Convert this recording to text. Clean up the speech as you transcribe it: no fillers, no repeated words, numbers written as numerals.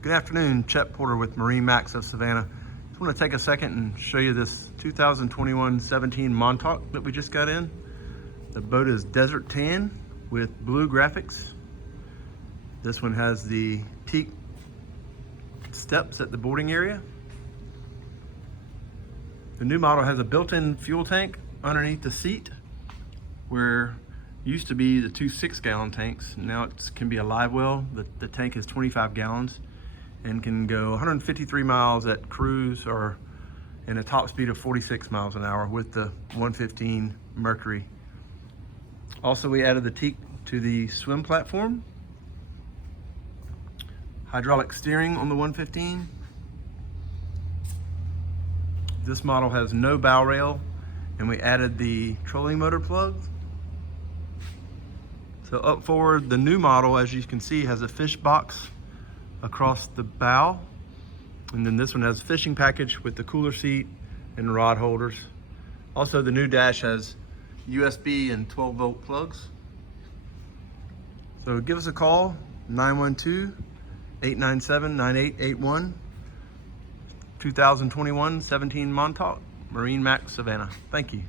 Good afternoon, Chet Porter with MarineMax of Savannah. Just want to take a second and show you this 2021 17 Montauk that we just got in. The boat is desert tan with blue graphics. This one has the teak steps at the boarding area. The new model has a built-in fuel tank underneath the seat, where it used to be the two 6-gallon tanks. Now it can be a live well. The tank is 25 gallons and can go 153 miles at cruise or in a top speed of 46 miles an hour with the 115 Mercury. Also, we added the teak to the swim platform. Hydraulic steering on the 115. This model has no bow rail, and we added the trolling motor plug. So up forward, the new model, as you can see, has a fish box across the bow. And then this one has a fishing package with the cooler seat and rod holders. Also, the new dash has USB and 12-volt plugs. So give us a call, 912-897-9881. 2021 17 Montauk, MarineMax Savannah. Thank you.